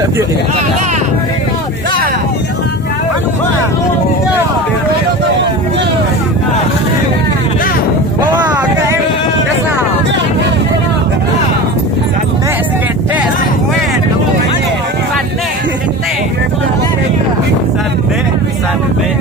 Wah, KM kasar. Sandek seketek semen. Sandek seketek. Sandek.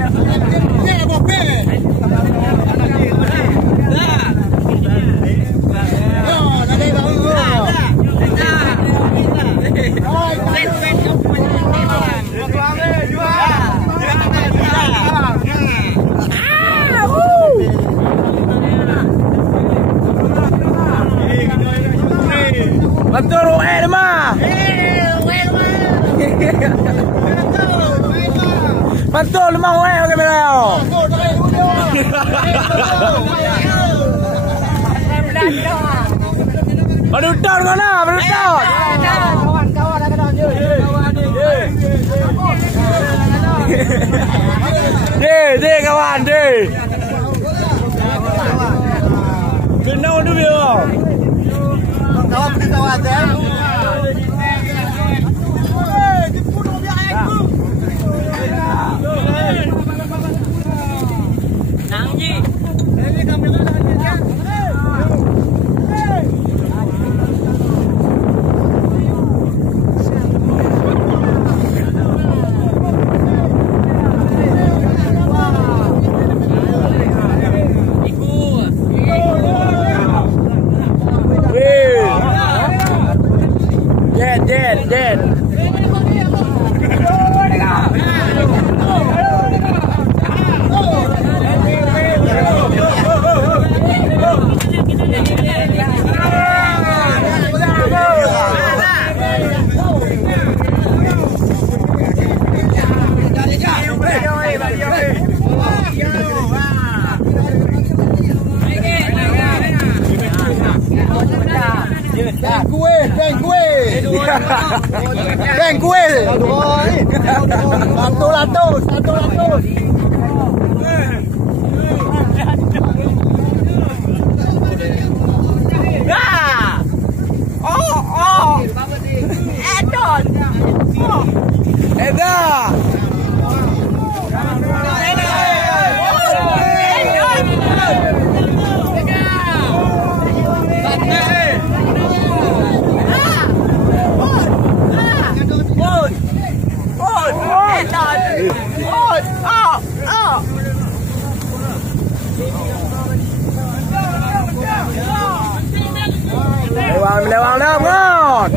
Betul UL mah. Betul mah UL kamera. Baru down mana? Baru down. Kawan-kawan ada down je. Deh kawan deh. Kenal dulu. Kawan pesawat ya. Nangji. Ini kamera saja. Dead. Bang kue. Latos. Eda. Lewang ngon.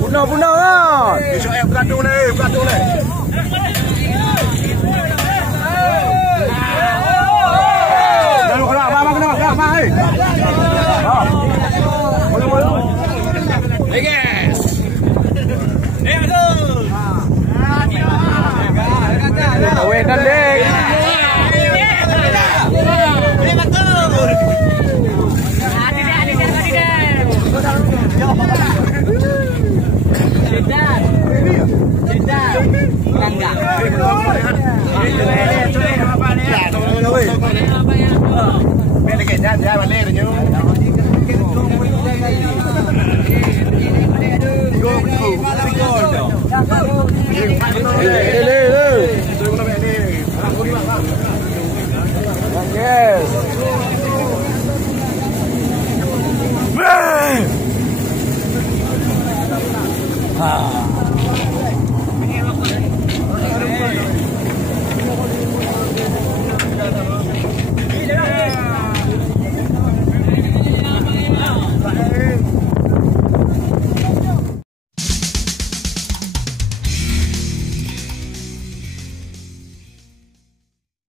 Punah ngon. Besok bergantung ni. Lalu kalau abang kena abang eh. Boleh. Guys. Betul. Awet dan dek. Yes.